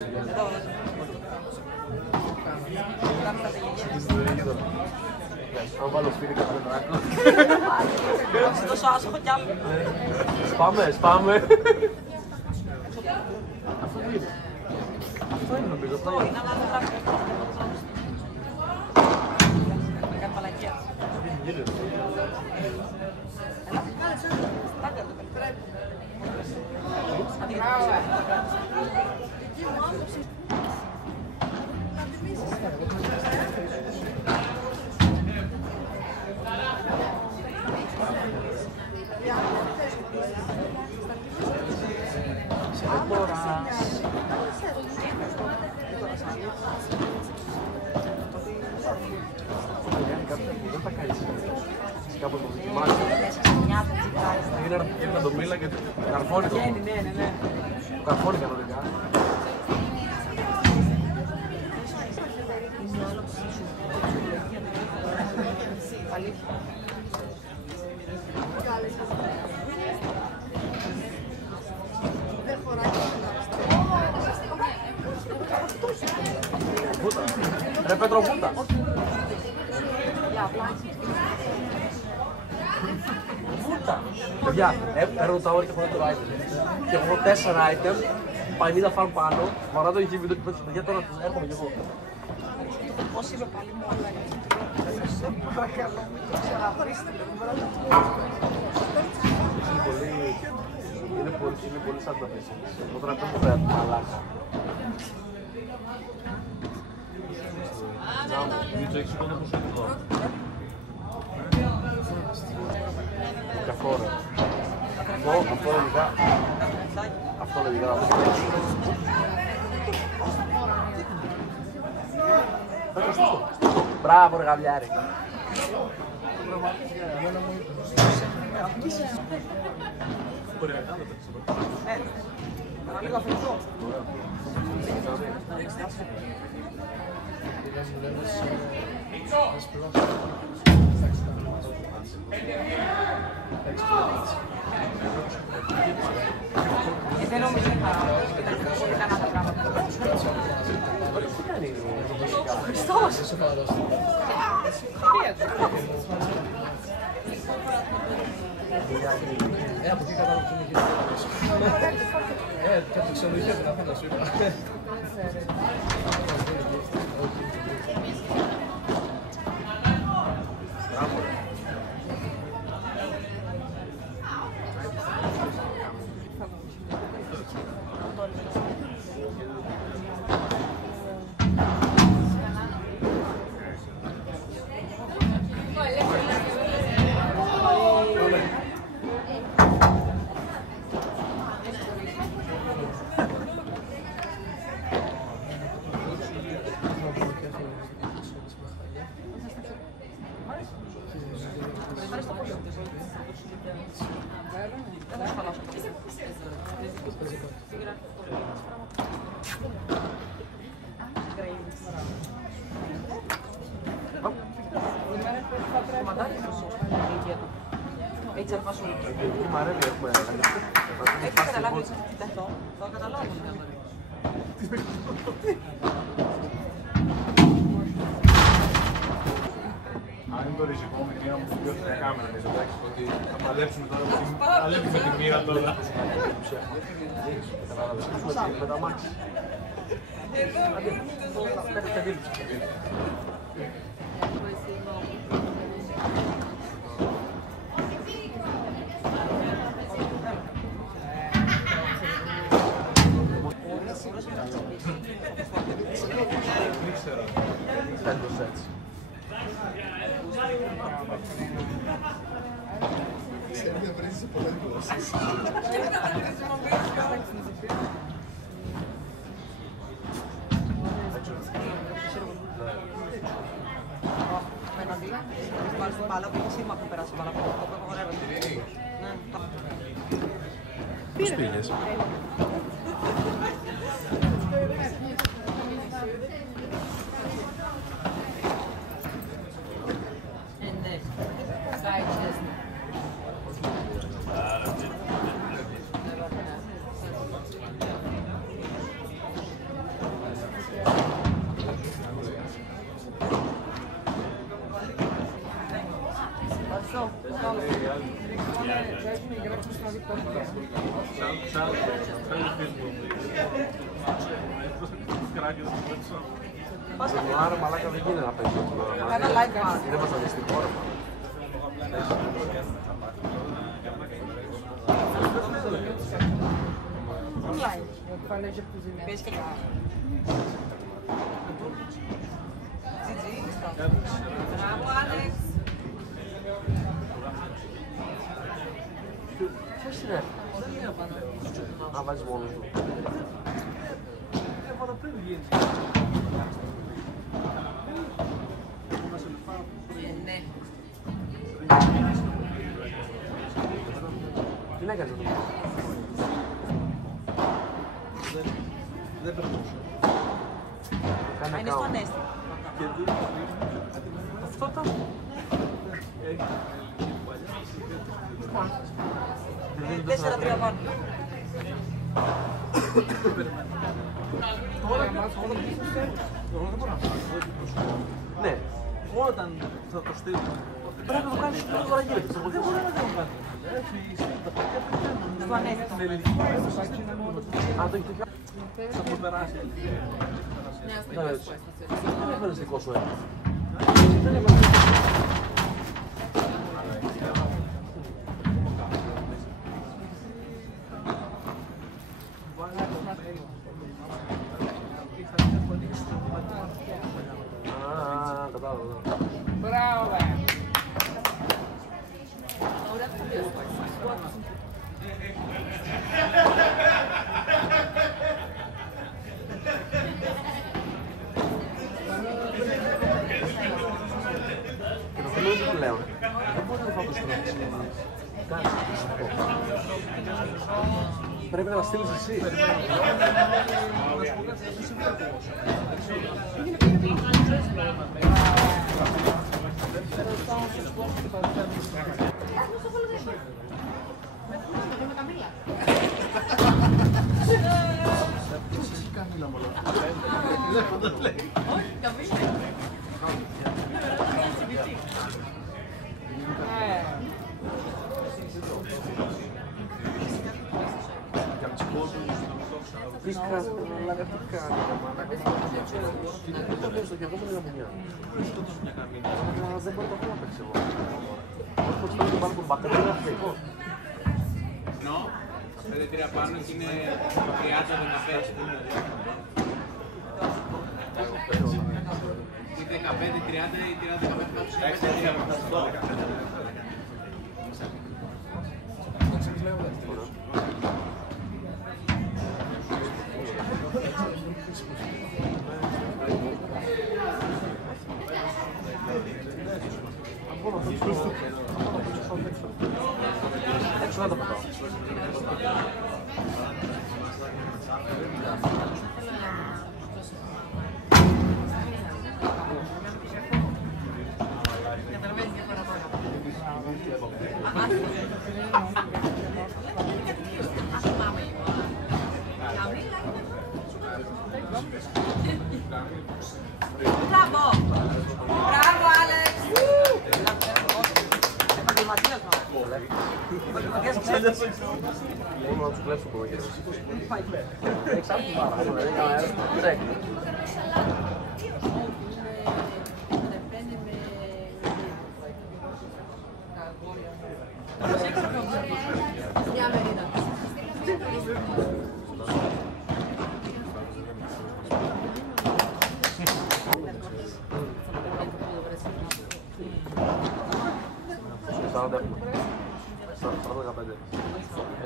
Αν βάλω σπίτι κατά τον άκρο. Θα σε δώσω άσχο κι άλλο. Σπάμε. Αυτό τι είναι. Αυτό είναι νομίζω. Αυτό είναι ένα άλλο πράγμα. Κάνει παλακία. Δεν θα κάνεις κάπως το δοκιμάζει. Είναι να το μίλα και το καρφώνει το. Το καρφώνει κανονικά. Βούτα. Ρε Πέτρο, βούτα. Βούτα. Παιδιά, παίρνω τα όρια και φοράω το item. Και έχω 4 item, 50 φαν πάνω, φοράω το YouTube βίντεο και πέτω παιδιά τώρα έρχομαι κι εγώ. Πώς είμαι πάλι μόνο. Παρακαλώ, μην το ξαναβρίσετε. Είναι πολύ σαν τα μέσα. Όταν αυτό που πρέπει να αλλάξει. Μίτσο, έχεις εικόνα πως είναι εδώ. Καθόλου. Αυτό λογικά. Αυτό λογικά. Μπράβο ρε γαβλιάρη. Ωραία, λίγο αφεντικό. Δεν νομίζω ότι θα κάνω τα πράγματα. Χριστός! Από εκεί κατάλαβα που είναι γύρω. Και το ξενοδοχείο δεν θα σου είπα. Έτσι αρπάσουν. Τι μαρέλη έχουμε Έχεις καταλάβει αυτό. Το καταλάβω. Αν είναι το ριζικό με μία μου που πει στην κάμερα, εντάξει, ότι θα παλέψουμε τώρα, παλέψουμε τη μοίρα τώρα. Με τα μάξι. Τέλος έτσι. Ξέρει να βρεις σε πολλά γλώσσες. Βάλεις την μπάλα που είναι σύρμα που περάσει μπάλα από το που απαγορεύεται. Πώς πήγες? Άρα μαλάκα δεν γίνεται να παίξει. Κάνα live μας. Είναι βασανιστικό ρε. Online. Πες και κάτι. Μπράβο, Άλεξ. Ποιος είναι? Να βάζεις μόνος του. Ναι. Τι να κάνεις αυτό? Δεν περνούσε. Είναι στο ανέστη. Αυτό ήταν. Τέσσερα τρία πάνω. Ναι. Όταν θα το στείλω. Πρέπει να το κάνεις τώρα γίνεται. Δεν μπορεί να το κάνει. Στο ανέστη. Αν το έχεις το Θα το περάσει. δεν έφερες δικό σου ένα. Κατάλαβα. Μπράβο. Και το θέλω δεν το λέω. Δεν μπορεί να φάω το στρέφεις. Κάτσε, πρέπει να τα στείλεις εσύ. Τι κάνει, αλλά τι κάνει. Δεν το βρίσκω και αυτό είναι μια μουνιά. Αλλά δεν μπορεί το να παίξει εγώ. Όπως θέλω να πάρω τον μπακάλι, είναι αυθεντικό. No, 5-3 πάνω και είναι 30-15. Ή 15-30 ή 30-15. Έξω να το πετάω. Μπράβο! Μπράβο, Άλεξ! Επαγγελματίας μας. Επαγγελματίας ξέρεις. Μπορούμε να τους κλέψω ακόμα και εσύ. Έχεις άλλη μπάρα, δεν είναι κανένα αέρα. Τσεκ. Μια μερίδα.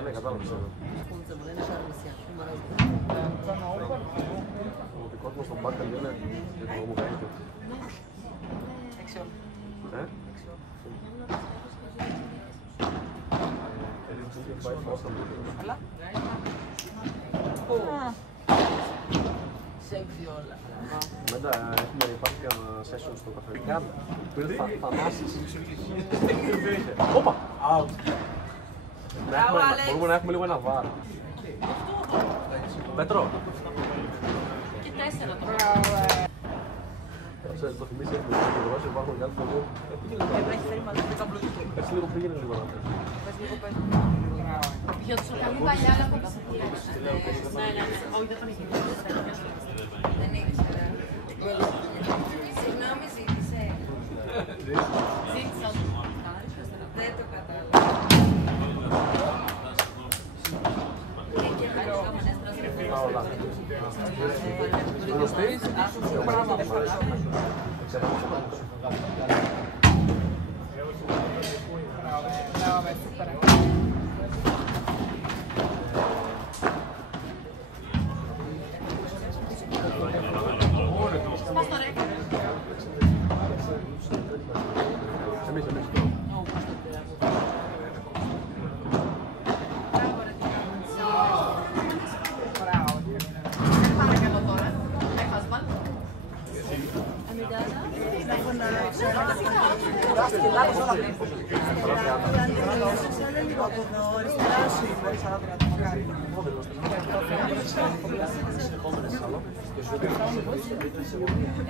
Είναι κατάλαβες. Ο δικός μας στον μπάκα είναι και το μου κάνει. Εξιόν. Καλά. Σεξι όλα. Μετά έχουμε υπάρχει ένα session στο καφέ. Πήρε Θανάσης. Όπα! Out! Μπορούμε να έχουμε λίγο ένα βάρ. Πέτρο! Και 4 τώρα. Το θυμίσαι ότι το δρόσο υπάρχουν κάτι που Έχει φέρει μαζί με τα μπλούκια. έτσι λίγο πήγαινε λίγο να πες. Πες λίγο πες. Για τους κάνει παλιά, αλλά από τις απολύσεις. Ναι, όχι, δεν τον είχε. Δεν ήξερα. Συγγνώμη, ζήτησε. Ζήτησα. Δεν το κατάλαβα. Γνωστή.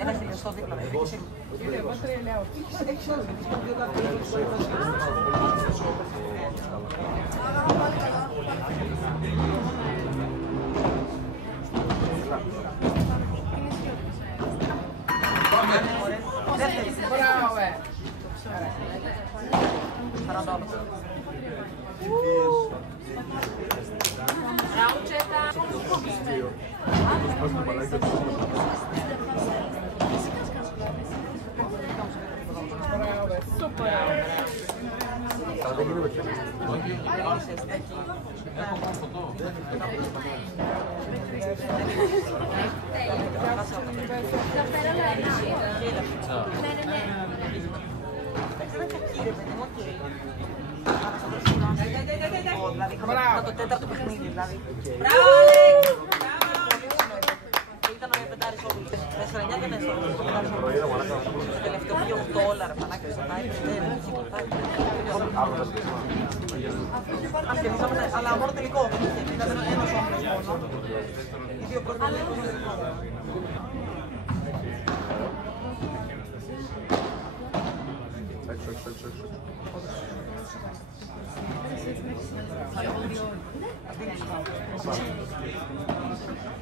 Ένα χιλιοστό δίπλα. Δηλαδή, το τέταρτο παιχνίδι, δηλαδή. Μπράβο, Αλέξ! Ήταν ο πεντάρις όλους. 4-9 δεν είναι στο τελευταίο $2, μαλάκα, στο Nike, δεν είχε κοντάκι. Αλλά μόνο τελικό, δεν είχε. Ήταν ένας όμιλος μόνο. Οι δύο πρώτοι τελικό.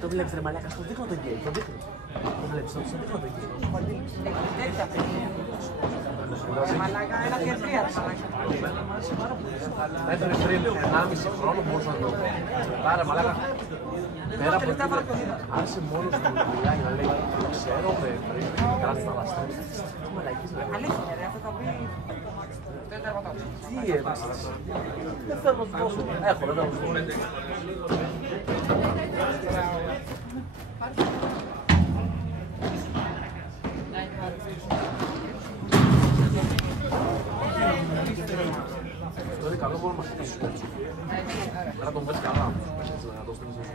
Το βλέπεις ρε μαλάκα, στο δείχνω το γκέι, το δείχνω. Το βλέπεις, στο δείχνω το γκέι. Τέτοια παιδιά. Μαλάκα, ένα και τρία ρε μαλάκα. Έφερε πριν 1,5 χρόνο μπορούσα να το πω. Άρα μαλάκα, πέρα από ότι άρχισε μόνος του να μιλάει, να λέει ξέρω με πριν, κάτι θα λαστρέψει. Τι μαλακής ρε. Αλήθεια ρε, αυτό θα πει... Τι έβασες. Δεν θέλω να σου δώσω. Έχω, δεν θα σου δώσω. Αυτό είναι καλό μόνο να μας χτίσουν έτσι. Να τον πες καλά. Να το στείλεις έτσι.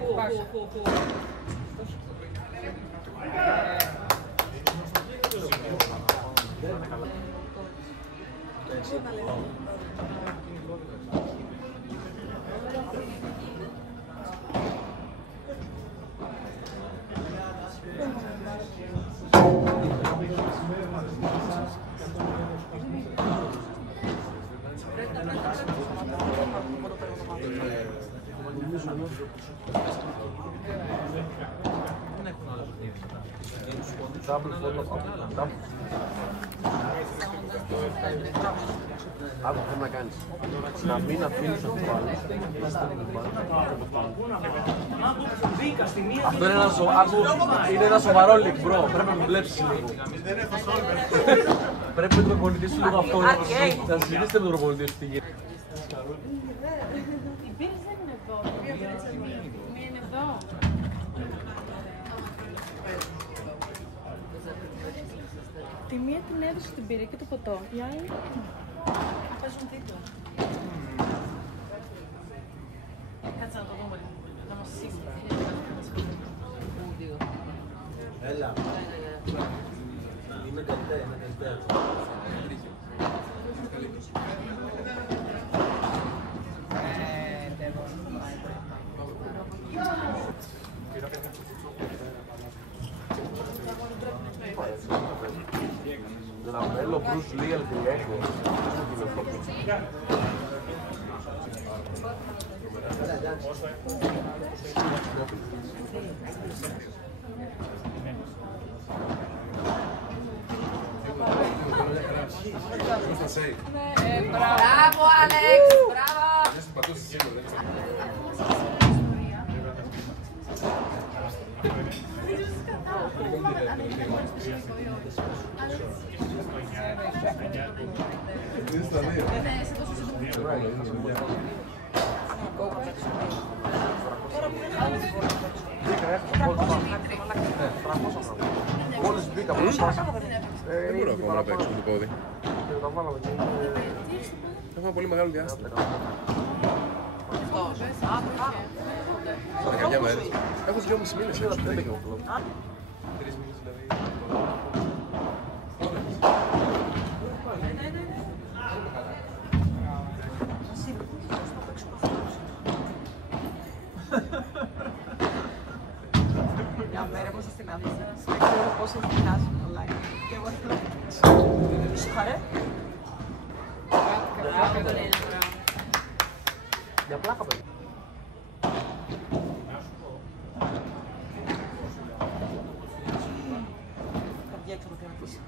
Άκου τι να κάνεις. Να μην αφήνεις αυτό το άλλο. Αυτό είναι ένα σοβαρό λικ, μπρο. Πρέπει να με βλέψεις λίγο. Πρέπει με τον προπονητή σου λίγο αυτό. Θα συζητήσετε με τον προπονητή σου τι γίνεται. Η πύρης δεν είναι εδώ. Μία είναι εδώ. Τη μία την έδωσε την πύρα και το ποτό. Η άλλη παίζουν δίπλα. Κάτσε να το δούμε. Να μας σίγουρα. Έλα. Είμαι καλυτέ, είμαι καλυτέ. Λαμπέλο, Bruce Lee, El Griego. Μπράβο, Άλεξ! Μπράβο! Μόλις μπήκα από το Δεν μπορώ ακόμα να παίξω με το πόδι. και τα βάλαμε και Έχω ένα πολύ μεγάλο διάστημα. 19 μέρες. Έχω 2,5 μήνες έξω. δεν πήγα απλό. 3 μήνες δηλαδή. Για μέρα μου στην Αθήνα. Δεν ξέρω πώς έχει φτάσει το like. Και εγώ θέλω να παίξω. Σου χαρέ. Για πλάκα παιδί. Θα βγει έξω από την αφήση.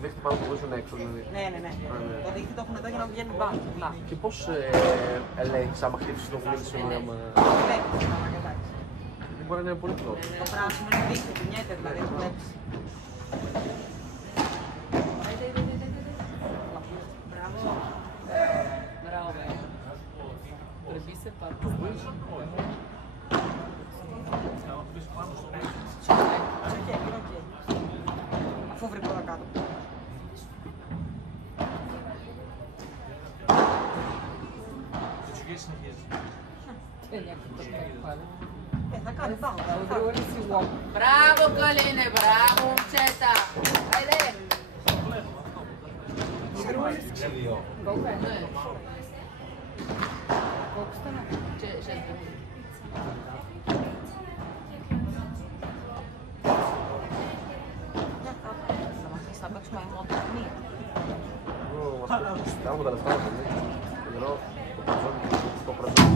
Δείχνει πάνω που βρίσκουν έξω δηλαδή. Ναι. Το δίχτυ το έχουν εδώ για να βγαίνει πάνω. Και πώς ελέγχεις άμα χτύψεις το βλήψιο άμα... Μπορεί να είναι πολύ πλό. Το πράσινο είναι δίχτυ, κουνιέται δηλαδή, το βλέπεις. Αφού βρει πολλά κάτω. Θα κάνει πάνω. Bravo Coline, bravo Ceta. Ajde. Θα παίξουμε μόνο μία. Κάνουμε τα λεφτά μας, το νερό, το πραζόνι,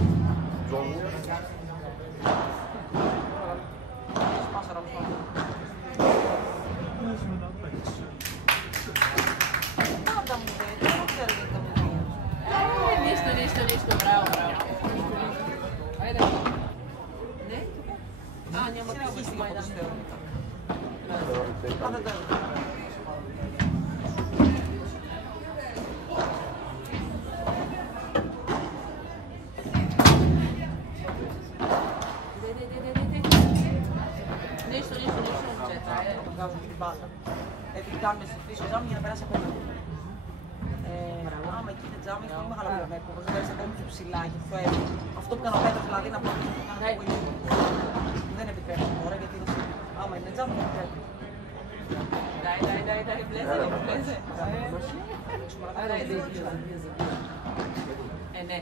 Σπάσα ρόλος πάνω. Πάντα μου λέει, δεν ξέρω γιατί το μου λέει. Nisto, bravo. Ajde. Ne? A, njema Συνεχίστηκε kako όπως je θεωρώ. το Πάντα το έλεγα. Nisto, Ceta. Βγάζω και την μπάλα. Επειδή κάνουμε στη φύση ο τζάμι για να περάσει από εδώ. Άμα εκεί είναι τζάμι, είναι πολύ μεγάλο πλεονέκτημα. Όπως δεν παίρνεις ακόμη πιο ψηλά και πιο εύκολα. Αυτό που κάνω πέτω δηλαδή να πω δεν επιτρέπει τώρα γιατί άμα είναι τζάμι δεν επιτρέπει. Daj, bleze. Ναι. Ne.